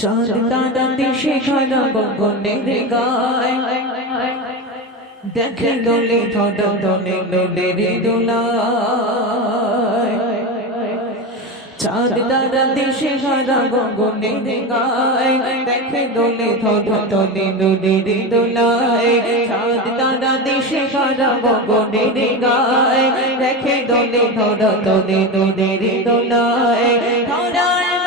চাঁদ দাদা দেশে খানা গগনে রে গায়। দেখে দোলে ধর দলে দোলে দোলায় চাঁদ দাদা দেশে খানা গগনে রে গায়। দেখে দোলে ধর দলে দোলে দোলায় চাঁদ দাদা দেশে খানা গগনে রে গায়। দেখে দোলে ধর দলে দোলে দোলায় ধরার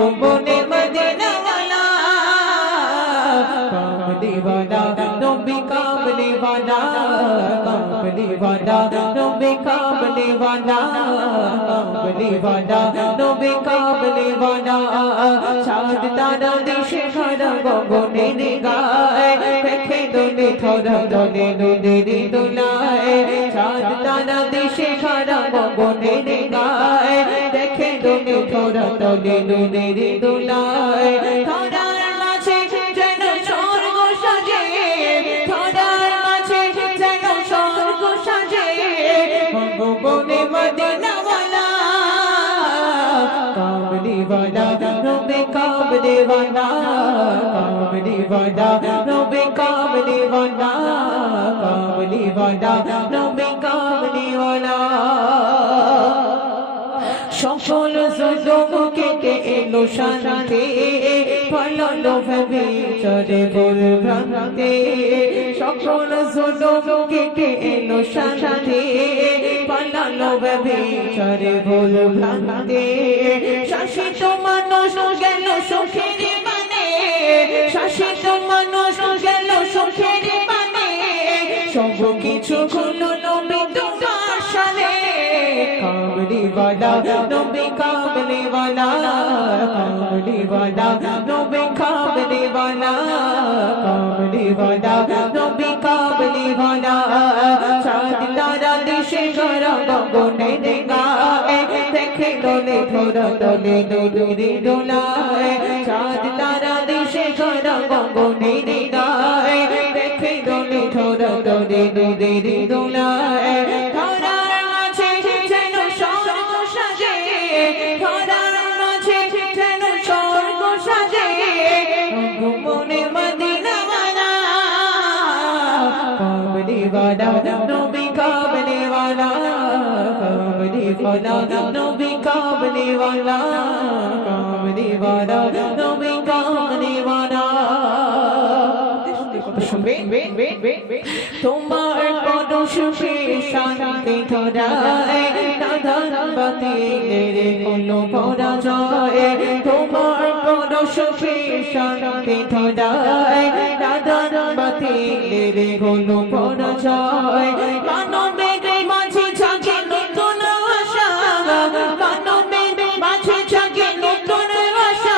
গোপনে মদিনাওয়ালা, কামলিওয়ালা, নবী কামলিওয়ালা কামলিওয়ালা, নবী কামলিওয়ালা কামলিওয়ালা, নবী কামলিওয়ালা। চাঁদ তারা দেশে সারা গগনে গায় দেখে দোলে থরা দোলে দোলে দোলায়। চাঁদ তারা দেশে সারা গগনে দেখে দোলে থরা দোলে দোলে রে দোলায় থরার মাঝে যেন স্বর্গ সাজে, থরার মাঝে যেন স্বর্গ সাজে। গগনে মদিনাওয়ালা কামলিওয়ালা রবে কামলিওয়ালা কামলিওয়ালা রবে কামলিওয়ালা কামলিওয়ালা রবে কামলিওয়ালা সকল সুযোগ কেটে এলো শান্তি। ফললো শাসিত মানুষ গেল সুখের মানে শাসিত মানুষ वाला नबी कामले वाला कामली वाला नबी कामले वाला कामली वाला नबी कामले वाला चांद तारा दिशे करा गगने देगाए देखे डोले थोड़ा डोले डोले डोलाए चांद तारा दिशे करा गगने देगाए देखे डोले थोड़ा डोले डोले डोलाए কামলিওয়ালা নবী কামলিওয়ালা কামলিওয়ালা নবী কামলিওয়ালা কামলিওয়ালা নবী কামলিওয়ালা শুনবে তোমার কত সুখে শান্তি ধরায় দাদার বাতিলের কোনো পরাজয়। তোমার কত সুখে শান্তি ধরায় তিলের গোলো কোন জয় কাননে রে মাঝে জাগে নতুন আশা। কাননে রে মাঝে জাগে নতুন আশা।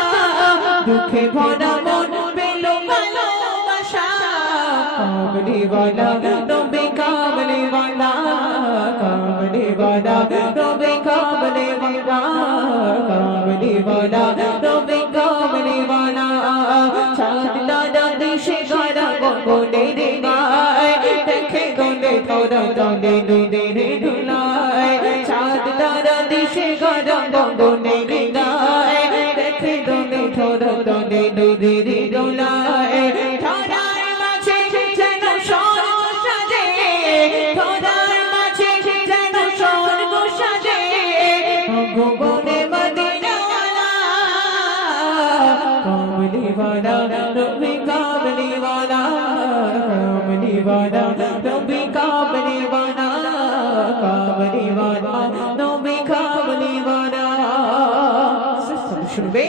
দুঃখে ভরা মন পেল ভালোবাসা। কামড়ে বলা তবে কামড়ে বলা কামড়ে বলা তবে কামড়ে বলা কামড়ে বলা গরম দলে দুদিনে দুলায় চাঁদ তারা দিশে গরম দলে গায় দেখে দলে ঠোর দলে দুদিনে দুলায় ঠোরার মাঝে যেন স্বর্গ সাজে ঠোরার মাঝে যেন স্বর্গ সাজে ভগবনে মদিনাওয়ালা কমলিওয়ালা রবিকা কামলিওয়ালা নবী কামলিওয়ালা কামলিওয়ালা নবী কামলিওয়ালা শুনবে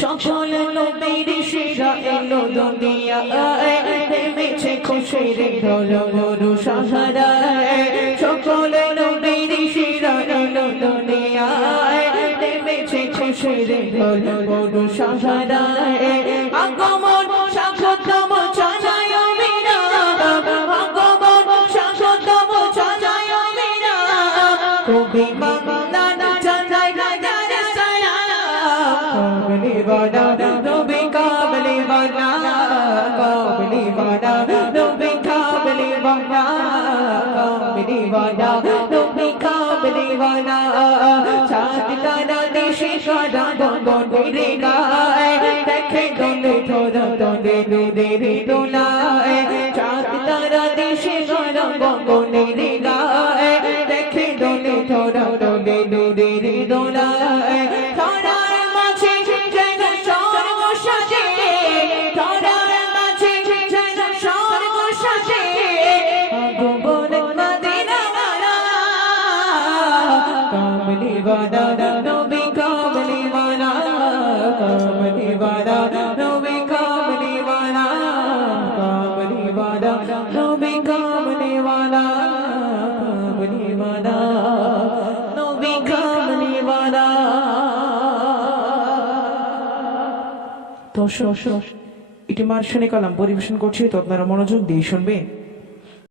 সকল নবীর সেরা এলো দুনিয়ায় নেমেছে খুশির ঢল গরু সাহারায় সকল নবীর সেরা এলো দুনিয়ায় নেমেছে খুশির ঢল গরু সাহারায় काबली वाला नबी काबली वाला काबली वाला नबी काबली वाला काबली वाला नबी काबली वाला चांद तारा देशे कारा दोनों मेरे गाए देखे दोनों थोड़ा तो दे दो दे रे दुलाए चांद तारा देशे कारा दोनों मेरे गाए देखे दोनों थोड़ा तो दे दो दे रे दुलाए দর্শক এটি মার্শানি কালাম পরিবেশন করছি তো আপনারা মনোযোগ দিয়ে শুনবেন।